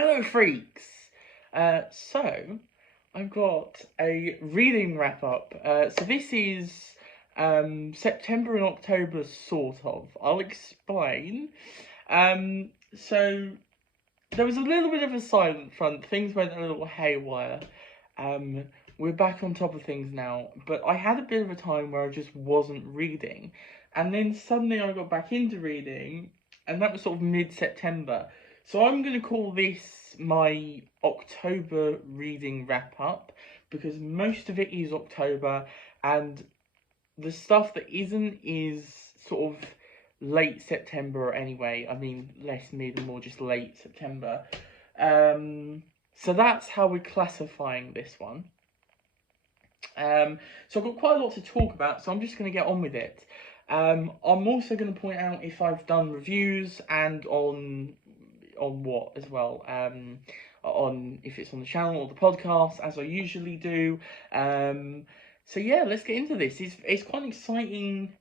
Hello, freaks! So, I've got a reading wrap up. So this is September and October, sort of. I'll explain. So, there was a little bit of a silent front. Things went a little haywire. Um, we're back on top of things now. But I had a bit of a time where I just wasn't reading. And then suddenly I got back into reading, and that was sort of mid-September. So I'm going to call this my October reading wrap up, because most of it is October, and the stuff that isn't is sort of late September anyway. I mean, less mid and more just late September. So that's how we're classifying this one. So I've got quite a lot to talk about, so I'm just going to get on with it. I'm also going to point out if I've done reviews and on what as well. On if it's on the channel or the podcast, as I usually do. So yeah, let's get into this. It's quite an exciting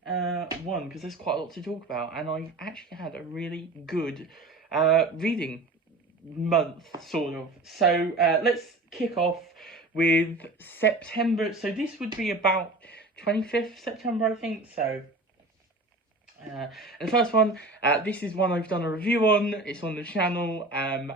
one because there's quite a lot to talk about, and I actually had a really good reading month, sort of. So let's kick off with September. So this would be about 25th September, I think. So. And the first one, this is one I've done a review on. It's on the channel, and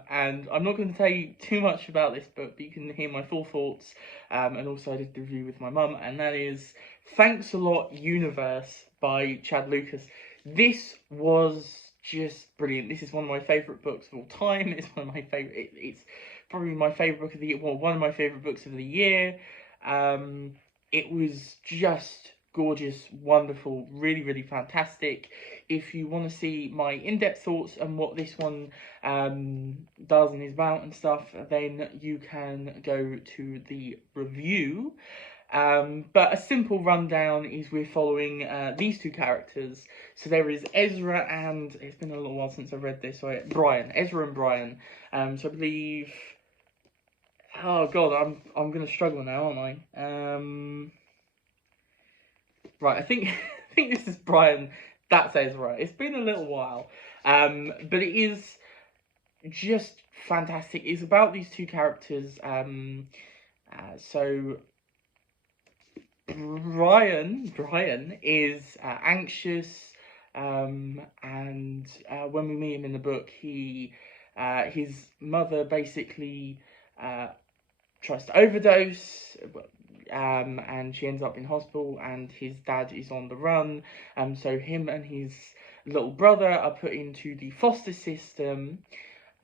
I'm not going to tell you too much about this book, but you can hear my full thoughts. And also I did the review with my mum, and that is Thanks a Lot Universe by Chad Lucas. This was just brilliant. This is one of my favourite books of all time. It's one of my favourite. It's probably my favourite book of the year. Well, one of my favourite books of the year. It was just gorgeous, wonderful, really, really fantastic. If you want to see my in-depth thoughts on what this one does and is about and stuff, then you can go to the review. But a simple rundown is we're following these two characters. So there is Ezra and, it's been a little while since I've read this, so Brian, Ezra and Brian. So I believe, oh god, I'm going to struggle now, aren't I? Right, I think this is Brian. That's Ezra. It's been a little while, but it is just fantastic. It's about these two characters. So Brian is anxious, and when we meet him in the book, his mother basically tries to overdose. And she ends up in hospital, and his dad is on the run. So him and his little brother are put into the foster system,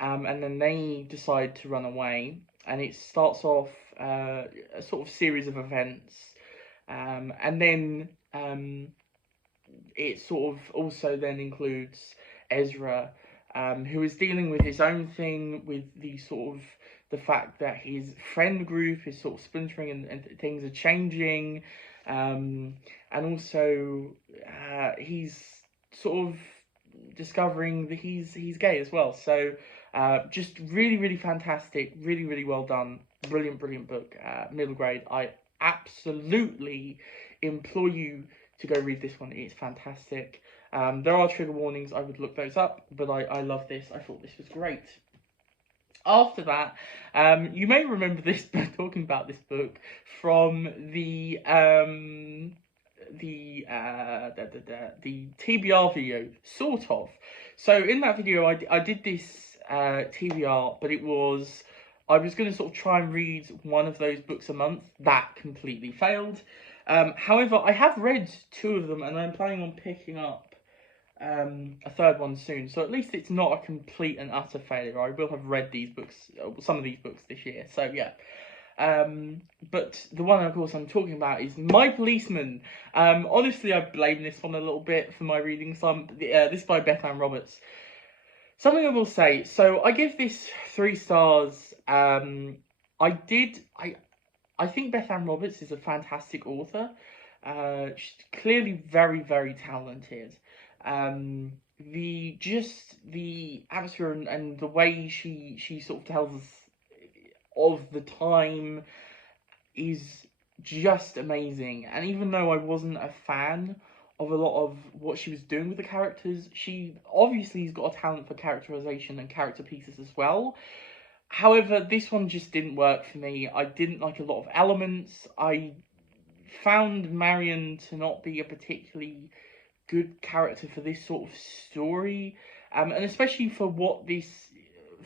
and then they decide to run away. And it starts off a sort of series of events, and then it sort of also then includes Ezra, who is dealing with his own thing, with the fact that his friend group is sort of splintering and things are changing, and also he's sort of discovering that he's gay as well. So just really, really fantastic, really, really well done, brilliant book, middle grade. I absolutely implore you to go read this one. It's fantastic. There are trigger warnings, I would look those up, but I love this. I thought this was great. After that, you may remember this talking about this book from the TBR video, sort of. So in that video, I did this TBR, but I was going to sort of try and read one of those books a month. That completely failed. However, I have read two of them, and I'm planning on picking up a third one soon, so at least it's not a complete and utter failure. I will have read these books, some of these books this year, so yeah. But the one, of course, I'm talking about is My Policeman. Honestly, I blame this one a little bit for my reading slump. This is by Beth Ann Roberts. Something I will say, so I give this 3 stars. I think Beth Ann Roberts is a fantastic author. She's clearly very, very talented. The atmosphere and the way she sort of tells us of the time is just amazing. And even though I wasn't a fan of a lot of what she was doing with the characters, she obviously has got a talent for characterization and character pieces as well. However, this one just didn't work for me. I didn't like a lot of elements. I found Marion to not be a particularly good character for this sort of story, and especially for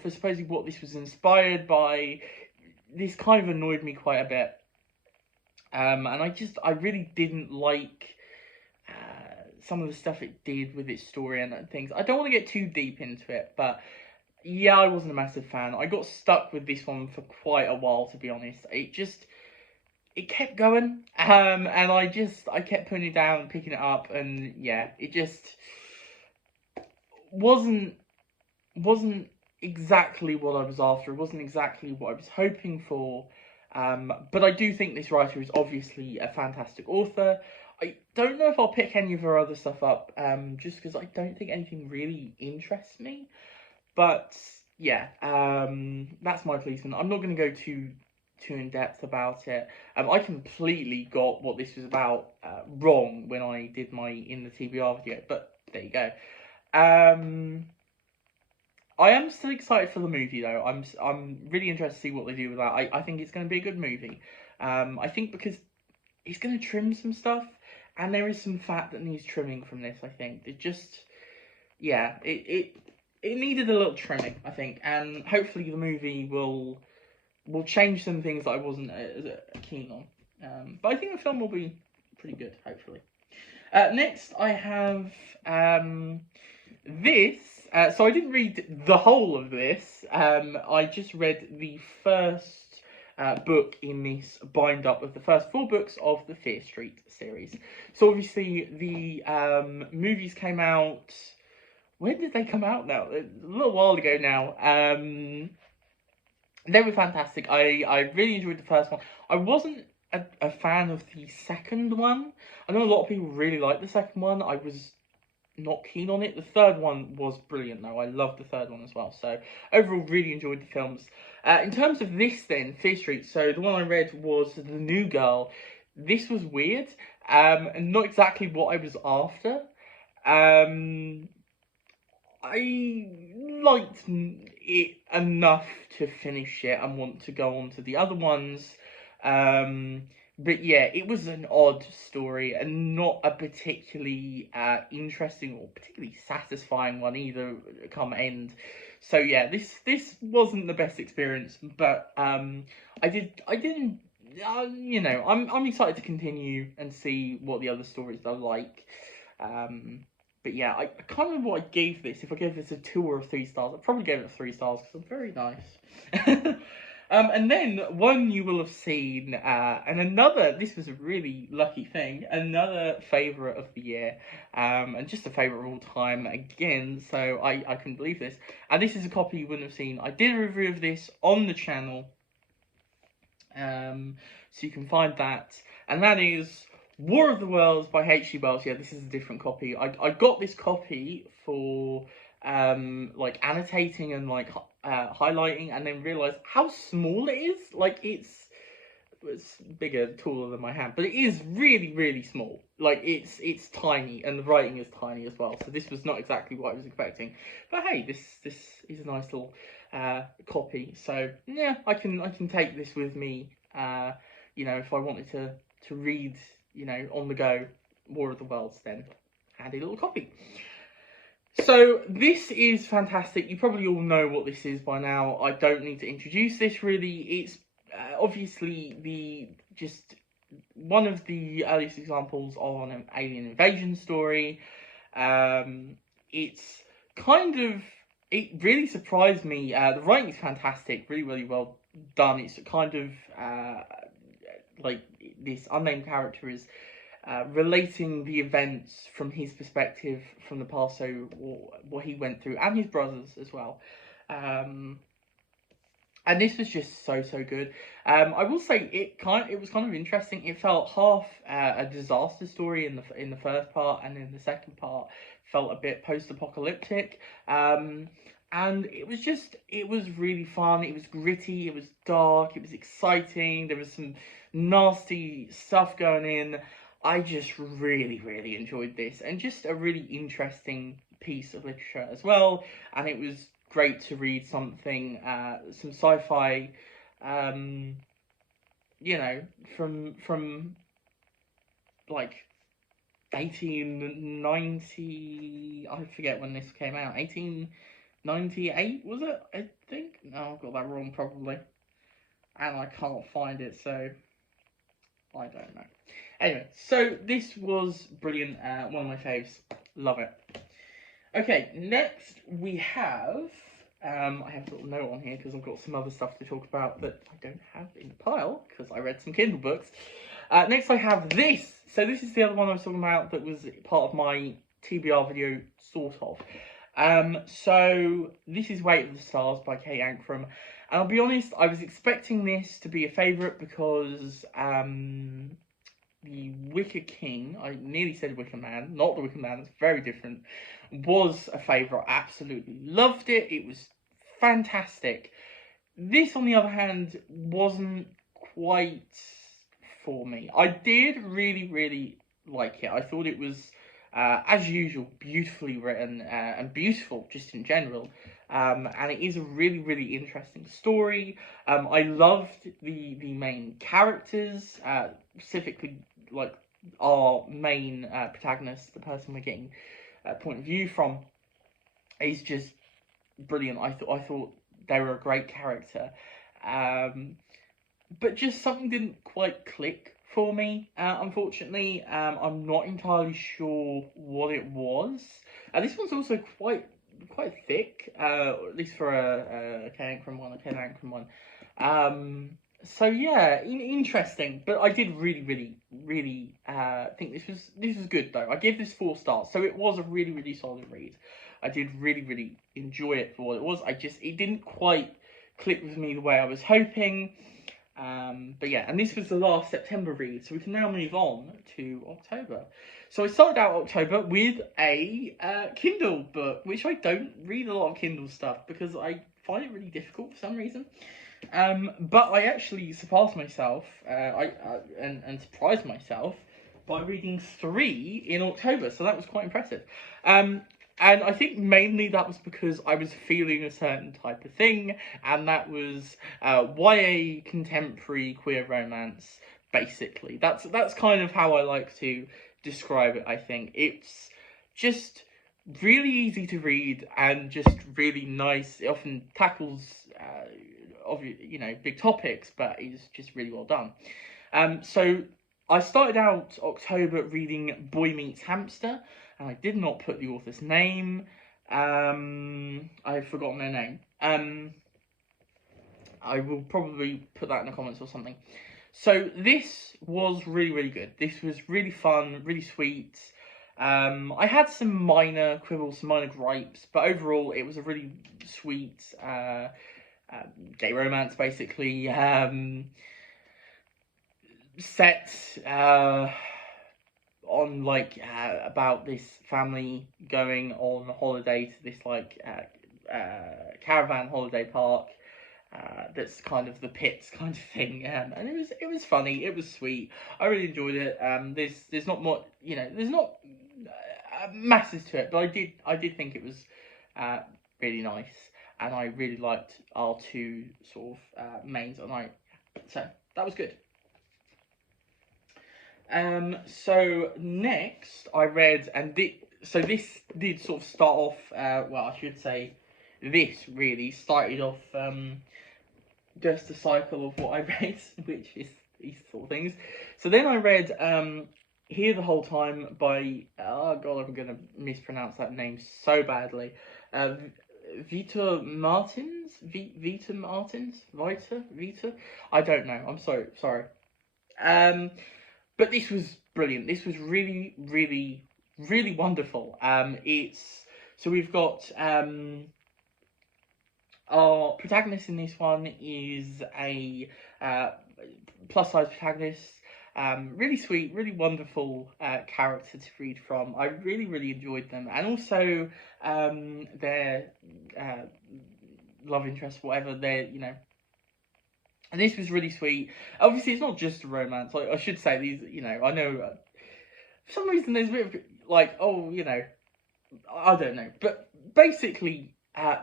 supposedly what this was inspired by. This kind of annoyed me quite a bit, and I really didn't like some of the stuff it did with its story and things. I don't want to get too deep into it, but yeah, I wasn't a massive fan. I got stuck with this one for quite a while, to be honest. It kept going, and I kept putting it down and picking it up, and yeah, it just wasn't exactly what I was after. It wasn't exactly what I was hoping for. But I do think this writer is obviously a fantastic author. I don't know if I'll pick any of her other stuff up, just because I don't think anything really interests me. But yeah, that's my policeman. I'm not going to go too in depth about it. I completely got what this was about wrong when I did my In the TBR video, but there you go. I am still excited for the movie though. I'm really interested to see what they do with that. I think it's going to be a good movie. I think because it's going to trim some stuff, and there is some fat that needs trimming from this. I think it just, yeah, it needed a little trimming, I think, and hopefully the movie will change some things that I wasn't keen on. But I think the film will be pretty good, hopefully. Next, I have this. So I didn't read the whole of this. I just read the first book in this bind-up of the first 4 books of the Fear Street series. So obviously the movies came out... When did they come out now? A little while ago now. They were fantastic. I really enjoyed the first one. I wasn't a fan of the second one. I know a lot of people really liked the second one. I was not keen on it. The third one was brilliant though. I loved the third one as well. So overall, really enjoyed the films. In terms of this then, Fear Street, so the one I read was The New Girl. This was weird, and not exactly what I was after. I liked it enough to finish it and want to go on to the other ones. But yeah, it was an odd story and not a particularly interesting or particularly satisfying one either come end. So yeah, this wasn't the best experience, but I didn't you know, I'm excited to continue and see what the other stories are like. But yeah, I can't remember what I gave this. If I gave this a 2 or a 3 stars, I probably gave it 3 stars because I'm very nice. And then one you will have seen, and another. This was a really lucky thing. Another favourite of the year, and just a favourite of all time again. So I couldn't believe this. And this is a copy you wouldn't have seen. I did a review of this on the channel, so you can find that, and that is War of the Worlds by H.G. Wells. Yeah, this is a different copy. I got this copy for like annotating and like highlighting, and then realised how small it is. Like it's bigger, taller than my hand, but it is really, really small. Like it's tiny, and the writing is tiny as well. So this was not exactly what I was expecting. But hey, this is a nice little copy. So yeah, I can take this with me. You know, if I wanted to read, you know, on the go, War of the Worlds, then handy little copy. So this is fantastic. You probably all know what this is by now. I don't need to introduce this really. It's obviously just one of the earliest examples of an alien invasion story. It's kind of, it really surprised me. The writing is fantastic, really, really well done. It's kind of like this unnamed character is relating the events from his perspective from the past, so what he went through, and his brothers as well. And this was just so good. I will say it was kind of interesting. It felt half a disaster story in the first part, and in the second part felt a bit post-apocalyptic. And it was really fun. It was gritty. It was dark. It was exciting. There was some nasty stuff going in. I just really enjoyed this, and just a really interesting piece of literature as well. And it was great to read something, some sci-fi, you know, from like 1890. I forget when this came out. 1898 was it? I think. No, I've got that wrong probably, and I can't find it, so I don't know. Anyway, so this was brilliant. One of my faves. Love it. Okay, next we have. I have a little note on here because I've got some other stuff to talk about that I don't have in the pile because I read some Kindle books. Next I have this. So this is the other one I was talking about that was part of my TBR video, sort of. So this is Weight of the Stars by Kate Ankrum. And I'll be honest, I was expecting this to be a favourite because the Wicker King, I nearly said Wicker Man, not the Wicker Man, it's very different, was a favourite. I absolutely loved it. It was fantastic. This, on the other hand, wasn't quite for me. I did really like it. I thought it was, as usual, beautifully written and beautiful just in general. And it is a really interesting story. I loved the main characters, specifically like our main protagonist, the person we're getting a point of view from, is just brilliant. I thought they were a great character, but just something didn't quite click for me. Unfortunately, I'm not entirely sure what it was. This one's also quite thick, at least for a Ken Ankrum one. So yeah, interesting. But I did really think this was good though. I gave this 4 stars, so it was a really solid read. I did really enjoy it for what it was. It didn't quite click with me the way I was hoping. But yeah, and this was the last September read, so we can now move on to October. So I started out October with a Kindle book, which I don't read a lot of Kindle stuff because I find it really difficult for some reason. But I actually surpassed myself and surprised myself by reading 3 in October, so that was quite impressive. And I think mainly that was because I was feeling a certain type of thing, and that was YA contemporary queer romance, basically. That's kind of how I like to describe it, I think. It's just really easy to read and just really nice. It often tackles, big topics, but it's just really well done. So I started out October reading Boy Meets Hamster, and I did not put the author's name. I've forgotten their name. I will probably put that in the comments or something. So this was really good. This was really fun, really sweet. I had some minor quibbles, some minor gripes, but overall it was a really sweet gay romance, basically. Set on about this family going on holiday to this caravan holiday park that's kind of the pits kind of thing, and it was funny, it was sweet, I really enjoyed it. There's not much, there's not masses to it, but I did think it was really nice, and I really liked our 2 sort of mains, so that was good. So next I read, and this did sort of start off, I should say this really started off just a cycle of what I read, which is these sort of things. So then I read Here the Whole Time by, oh god, I'm going to mispronounce that name so badly, Vita Martins? I don't know, I'm sorry. But this was brilliant. This was really wonderful. So we've got our protagonist in this one is a plus size protagonist. Really sweet, really wonderful character to read from. I really enjoyed them, and also their love interest, whatever they're, And this was really sweet. Obviously, it's not just a romance. I should say these, I know for some reason there's a bit of I don't know. But basically,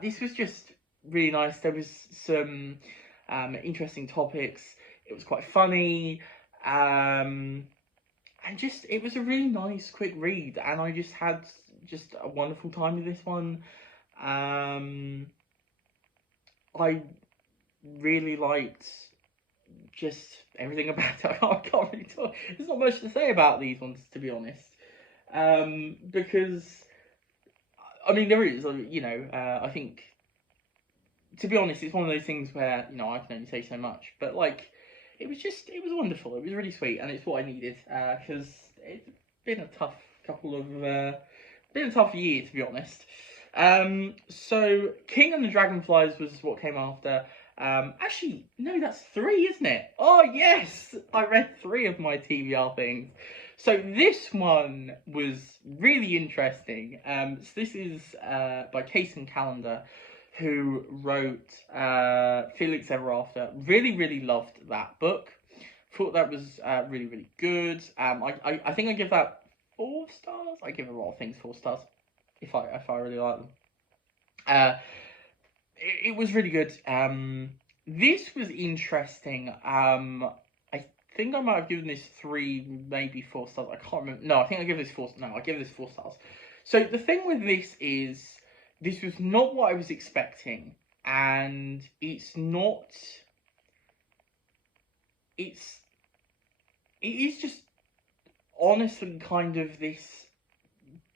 This was just really nice. There was some interesting topics. It was quite funny. And just, it was a really nice, quick read. And I just had just a wonderful time with this one. I really liked just everything about it. I can't really talk. There's not much to say about these ones, to be honest. Because, I mean, there is, I think, to be honest, it's one of those things where, I can only say so much. But, like, it was wonderful. It was really sweet, and it's what I needed. Because it's been a tough been a tough year, to be honest. So King and the Dragonflies was what came after. Actually, no, that's 3, isn't it? Oh, yes! I read 3 of my TBR things. So this one was really interesting. So this is by Case and Calendar, who wrote Felix Ever After. Really, really loved that book. Thought that was really, really good. I think I give that 4 stars. I give a lot of things 4 stars if I really like them. It was really good. This was interesting. I think I might have given this 3, maybe 4 stars. I can't remember. No, I think I give this 4. No, I give this 4 stars. So the thing with this is, this was not what I was expecting, and it is just honestly kind of this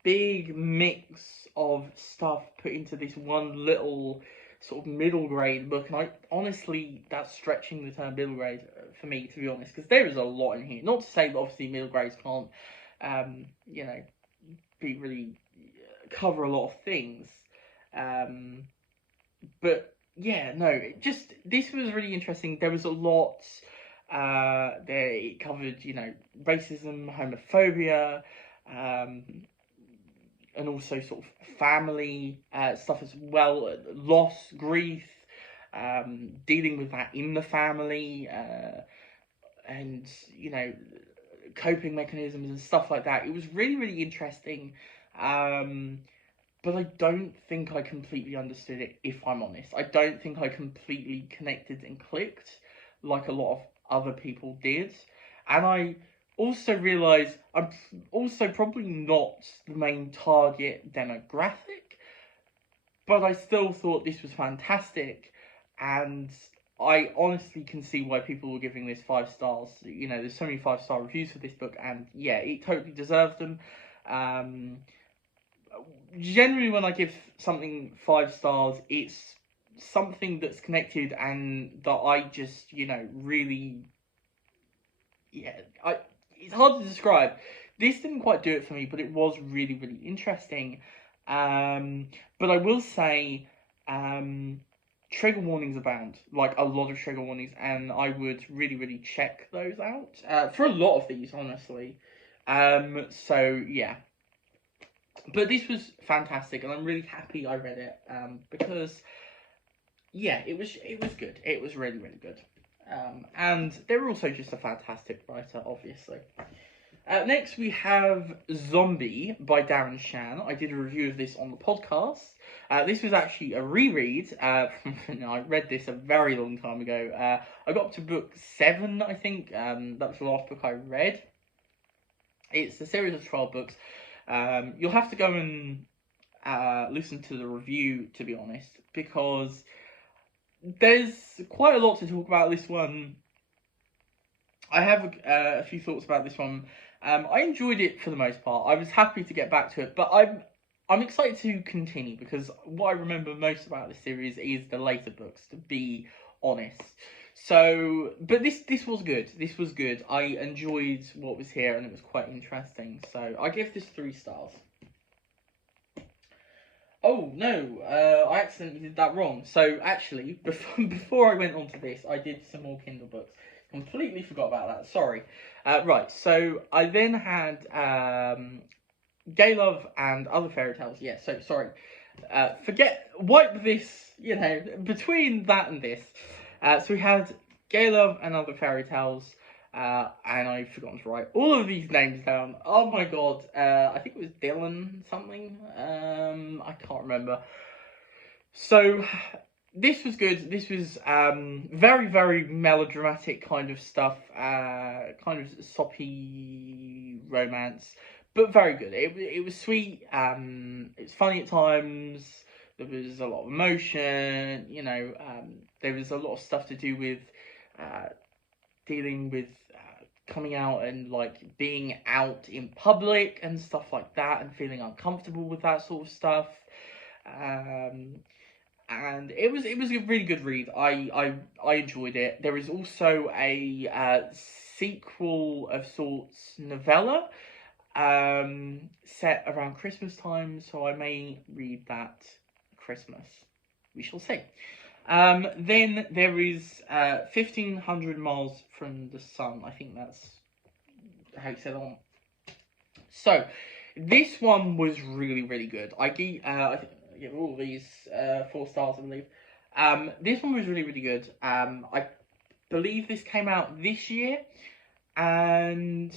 big mix of stuff put into this one little sort of middle grade book, and honestly, that's stretching the term middle grade for me, to be honest, because there is a lot in here. Not to say that obviously middle grades can't, be really cover a lot of things, but yeah, no, this was really interesting. There was a lot. It covered, racism, homophobia, and also sort of family stuff as well, loss, grief, dealing with that in the family, and coping mechanisms and stuff like that. It was really, really interesting, but I don't think I completely understood it, if I'm honest. I don't think I completely connected and clicked like a lot of other people did, and I also realise I'm also probably not the main target demographic, but I still thought this was fantastic, and I honestly can see why people were giving this 5 stars. There's so many 5-star reviews for this book, and yeah, it totally deserves them. Generally, when I give something 5 stars, it's something that's connected and that I just, really, it's hard to describe. This didn't quite do it for me, but it was really, really interesting. But I will say, trigger warnings abound, like a lot of trigger warnings, and I would really, really check those out for a lot of these, honestly. So yeah. But this was fantastic, and I'm really happy I read it, because, yeah, it was good. It was really, really good. And they're also just a fantastic writer, obviously. Next, we have Zombie by Darren Shan. I did a review of this on the podcast. This was actually a reread. I read this a very long time ago. I got up to book 7, I think. That was the last book I read. It's a series of 12 books. You'll have to go and listen to the review, to be honest, because there's quite a lot to talk about this one. I have a few thoughts about this one. I enjoyed it for the most part. I was happy to get back to it, but I'm excited to continue, because what I remember most about this series is the later books, to be honest. So, but this was good. This was good. I enjoyed what was here, and it was quite interesting. So I give this 3 stars. Oh no, I accidentally did that wrong. So actually, before I went on to this, I did some more Kindle books. Completely forgot about that. Sorry. Right. So I then had Gay Love and Other Fairy Tales. Yeah. So sorry. Wipe this. Between that and this. So we had Gay Love and Other Fairy Tales. And I've forgotten to write all of these names down. Oh my god. I think it was Dylan something. I can't remember. So this was good. This was very, very melodramatic kind of stuff, kind of soppy romance, but very good. It was sweet. It's funny at times. There was a lot of emotion. You know, there was a lot of stuff to do with uh, dealing with coming out and like being out in public and stuff like that, and feeling uncomfortable with that sort of stuff. Um, and it was a really good read. I enjoyed it. There is also a sequel of sorts, novella, set around Christmas time, so I may read that Christmas. We shall see. Then there is 1500 Miles from the Sun. I think that's how you say that one. So, this one was really, really good. I give all these 4 stars, I believe. This one was really, really good. I believe this came out this year, and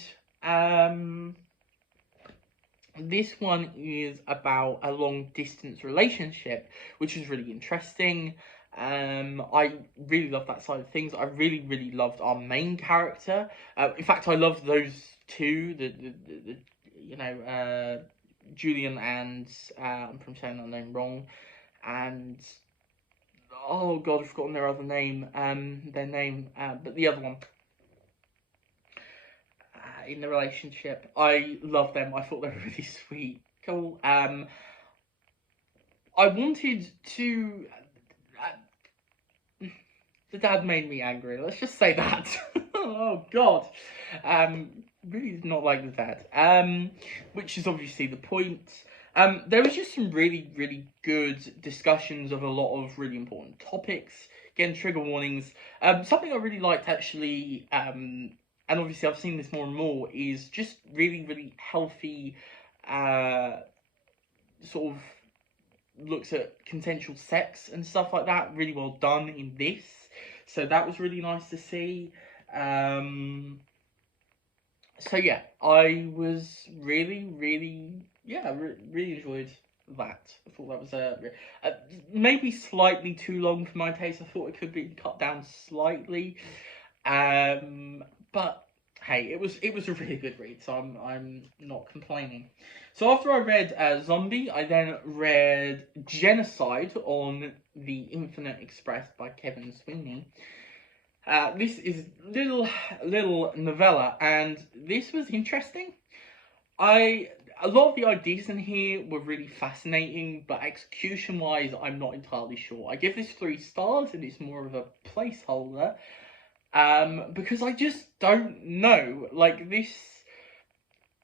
this one is about a long distance relationship, which is really interesting. I really love that side of things. I really, really loved our main character. In fact, I loved those two. The you know, Julian and I'm from saying that name wrong, and oh god, I've forgotten their other name. Their name, but the other one. In the relationship, I love them. I thought they were really sweet. Cool. I wanted to. The dad made me angry. Let's just say that. Oh god. Really did not like the dad. Which is obviously the point. There was just some really, really good discussions of a lot of really important topics. Again, trigger warnings. Something I really liked actually, and obviously I've seen this more and more, is just really, really healthy, sort of looks at consensual sex and stuff like that. Really well done in this. So that was really nice to see. So yeah, I was really, really, really enjoyed that. I thought that was maybe slightly too long for my taste. I thought it could be cut down slightly, but hey, it was a really good read, so I'm not complaining. So after I read Zombie, I then read Genocide on the Infinite Express by Kevin Sweeney. This is little novella, and this was interesting. A lot of the ideas in here were really fascinating, but execution wise, I'm not entirely sure. I give this 3 stars, and it's more of a placeholder, because I just don't know. Like, this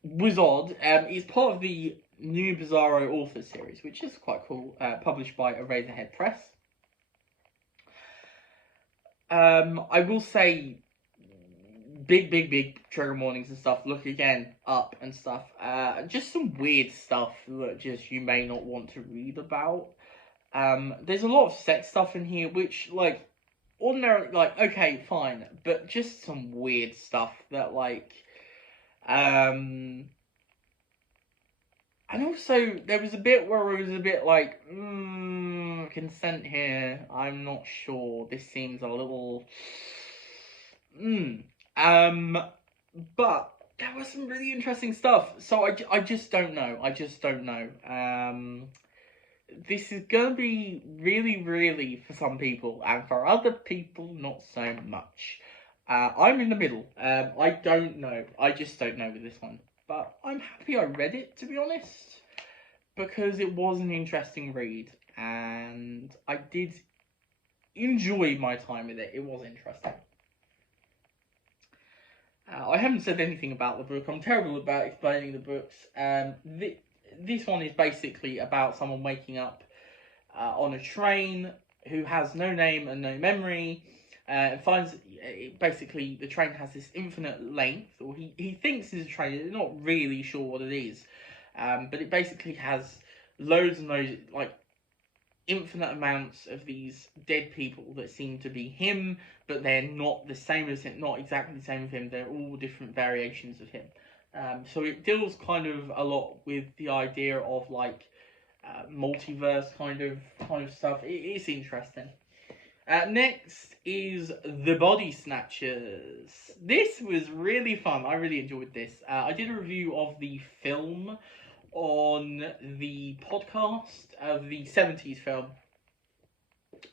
was odd. It's part of the new Bizarro Author series, which is quite cool, published by Eraserhead Press. I will say, big trigger warnings and stuff. Look again up and stuff. Just some weird stuff that just you may not want to read about. There's a lot of sex stuff in here, which like ordinarily, like, okay, fine, but just some weird stuff that like, and also there was a bit where it was a bit like, consent here. I'm not sure. This seems a little, but there was some really interesting stuff. So I just don't know. I just don't know. This is gonna be really, really for some people, and for other people, not so much. I'm in the middle. I don't know. I just don't know with this one. But I'm happy I read it, to be honest, because it was an interesting read, and I did enjoy my time with it. It was interesting. I haven't said anything about the book. I'm terrible about explaining the books. This one is basically about someone waking up on a train who has no name and no memory. Finds basically the train has this infinite length, or he thinks it's a train. He's not really sure what it is, but it basically has loads and loads, like infinite amounts of these dead people that seem to be him, but they're not the same as him, not exactly the same as him. They're all different variations of him. So it deals kind of a lot with the idea of like multiverse kind of stuff. It's interesting. Next is the Body Snatchers. This was really fun. I really enjoyed this. I did a review of the film on the podcast of the 70s film,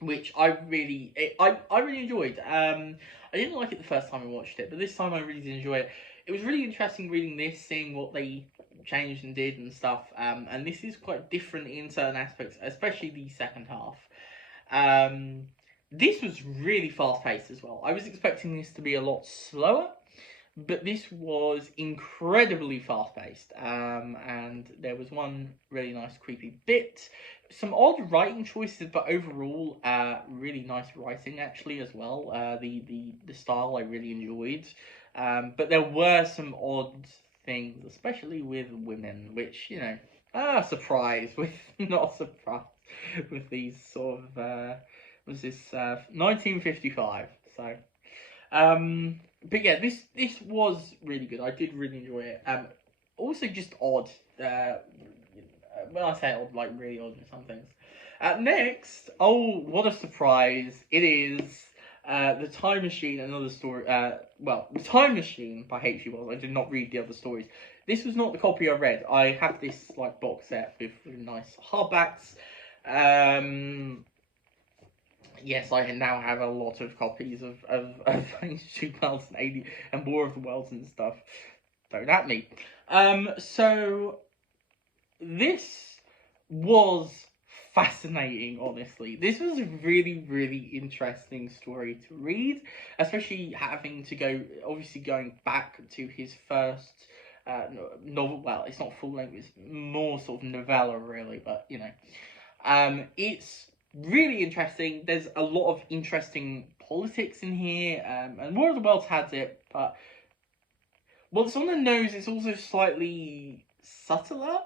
which I really enjoyed. I didn't like it the first time I watched it, but this time I really did enjoy it. It was really interesting reading this, seeing what they changed and did and stuff. And this is quite different in certain aspects, especially the second half. This was really fast paced as well. I was expecting this to be a lot slower, but this was incredibly fast paced. And there was one really nice creepy bit, some odd writing choices, but overall, really nice writing actually as well. The style I really enjoyed. But there were some odd things, especially with women, which, you know, surprise with not surprise with these sort of was this 1955. So but yeah, this was really good. I did really enjoy it. Also just odd. When I say odd, like really odd in some things. Next, oh, what a surprise! It is The Time Machine, another story. The Time Machine by H.G. Wells. I did not read the other stories. This was not the copy I read. I have this like box set with nice hardbacks. Yes, I now have a lot of copies of H.G. Wells and AD and War of the Worlds and stuff. Don't at me. So this was fascinating, honestly. This was a really, really interesting story to read, especially having to going back to his first novel. Well, it's not full length, it's more sort of novella, really, but, you know. It's really interesting. There's a lot of interesting politics in here, and War of the Worlds has it, but it's on the nose, it's also slightly subtler.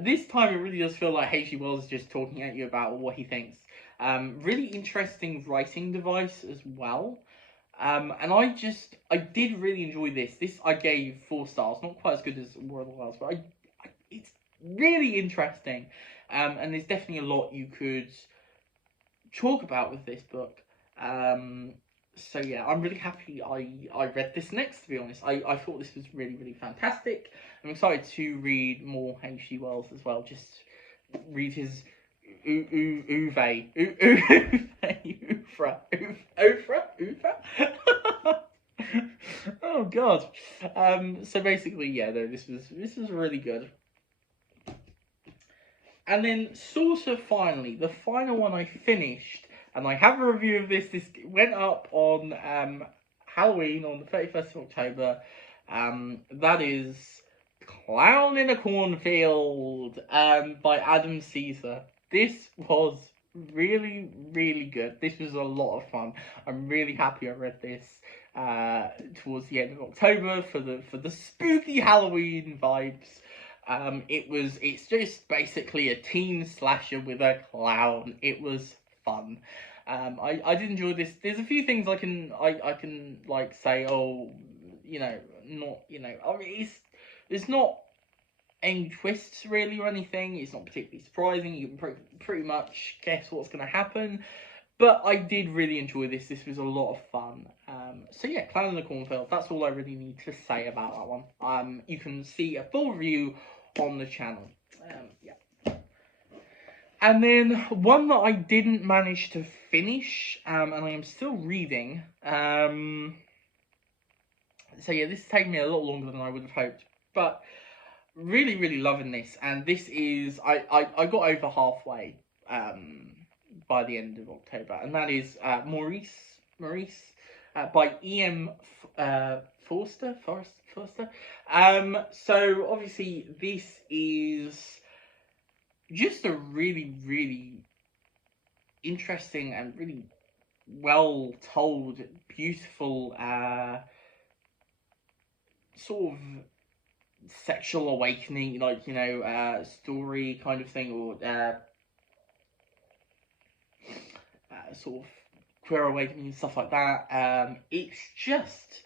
This time it really does feel like H.G. Wells is just talking at you about what he thinks. Really interesting writing device as well. And I did really enjoy this. This I gave 4 stars. Not quite as good as War of the Worlds, but it's really interesting. And there's definitely a lot you could talk about with this book. So yeah, I'm really happy I read this next, to be honest. I thought this was really, really fantastic. I'm excited to read more H.G. Wells as well. Just read his Uwe. Oh god. So basically, yeah, no, this was really good. And then sort of finally, the final one I finished, and I have a review of this. This went up on Halloween on the 31st of October. That is Clown in a Cornfield by Adam Caesar. This was really, really good. This was a lot of fun. I'm really happy I read this towards the end of October for the spooky Halloween vibes. It's just basically a teen slasher with a clown. It was fun. I did enjoy this. There's a few things I can like say, oh, you know, not, you know, I mean, there's not any twists really or anything. It's not particularly surprising. You can pretty much guess what's going to happen. But I did really enjoy this. This was a lot of fun. So yeah, Clown in the Cornfield. That's all I really need to say about that one. You can see a full review on the channel. Yeah. And then one that I didn't manage to finish, and I am still reading. So yeah, this is taking me a lot longer than I would have hoped. But really, really loving this. And this is, I got over halfway by the end of October. And that is Maurice by E.M. Forster. So obviously this is just a really, really interesting and really well told, beautiful sort of sexual awakening, like, you know, story kind of thing, or sort of queer awakening and stuff like that. It's just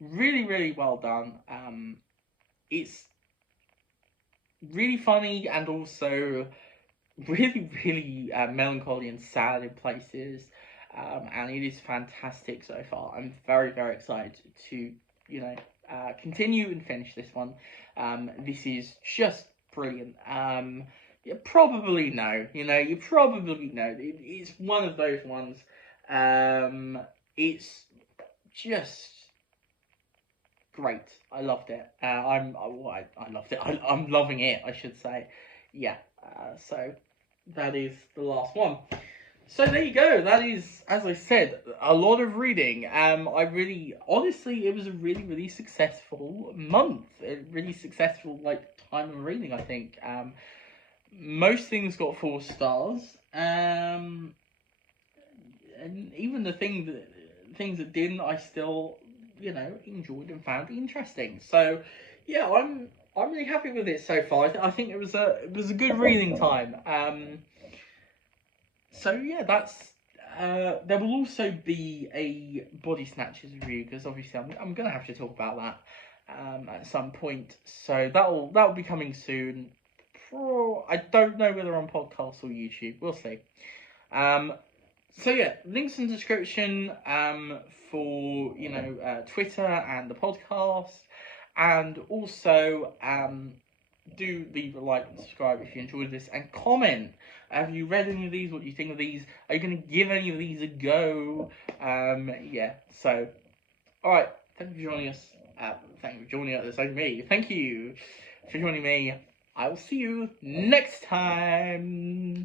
really, really well done. It's really funny, and also really, really melancholy and sad in places, and it is fantastic so far. I'm very, very excited to, you know, continue and finish this one. This is just brilliant. You probably know, you probably know. It's one of those ones. It's just great. I loved it. I loved it. I'm loving it, I should say. Yeah. So that is the last one. So there you go. That is, as I said, a lot of reading. Honestly, it was a really, really successful month. A really successful time of reading. I think. Most things got 4 stars. And even the things that didn't, I still, enjoyed and found interesting. So, yeah, I'm really happy with it so far. I think it was a good reading time. So yeah, that's. There will also be a Body Snatchers review because obviously I'm gonna have to talk about that at some point. So that'll be coming soon. I don't know whether on podcast or YouTube. We'll see. So yeah, links in the description for Twitter and the podcast, and also do leave a like and subscribe if you enjoyed this, and comment. Have you read any of these? What do you think of these? Are you going to give any of these a go? Yeah. So, all right. Thank you for joining us. Thank you for joining us. That's me. Thank you for joining me. I will see you next time.